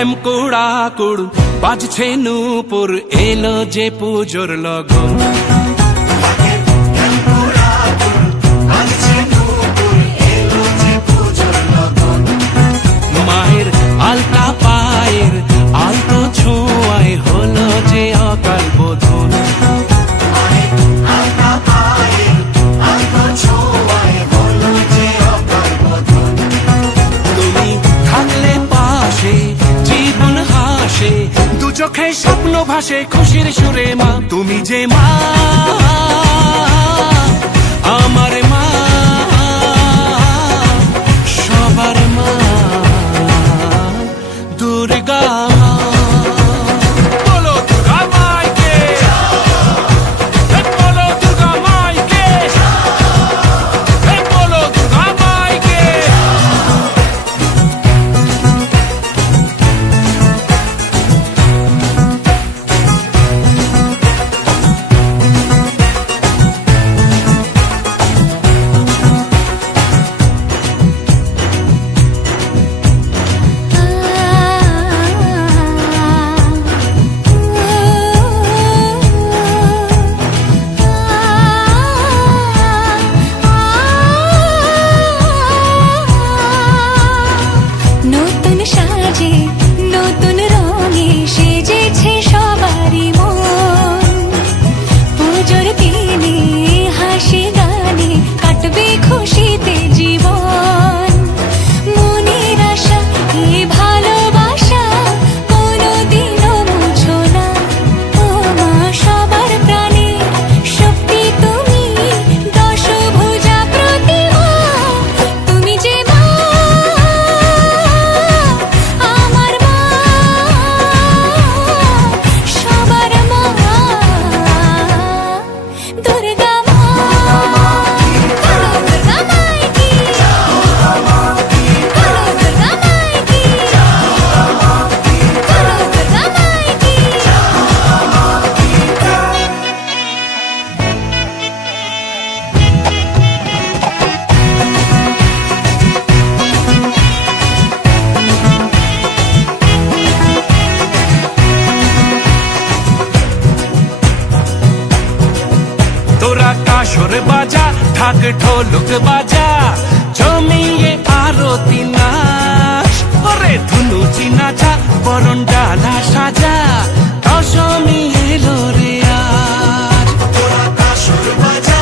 হেমকুড়া কুড় বাজছে নূপুর, এলো যে পুজোর লগন। মায়ের আলতা পায়ের আলতো ছোঁয়ায় হলো যে অকাল বোধন। তুমি থাকলে পাশে জীবন হাসে, দু চোখে স্বপ্ন ভাসে খুশির সুরে মা। তুমি যে মা, আমার মা, সবার মা, দুর্গা মা। বলো দুর্গা মাইকে, বলো দুর্গা মাইকে, বলো দুর্গা মাইকে। তোরা কাসর বাজা, ঢাক ঢোলক বাজা, জমিয়ে আরতি নাচ। ওরে ধুনুচি নাচা, বরণ ডালা সাজা, দশমী এলো রে আজ। তোরা কাসর বাজা,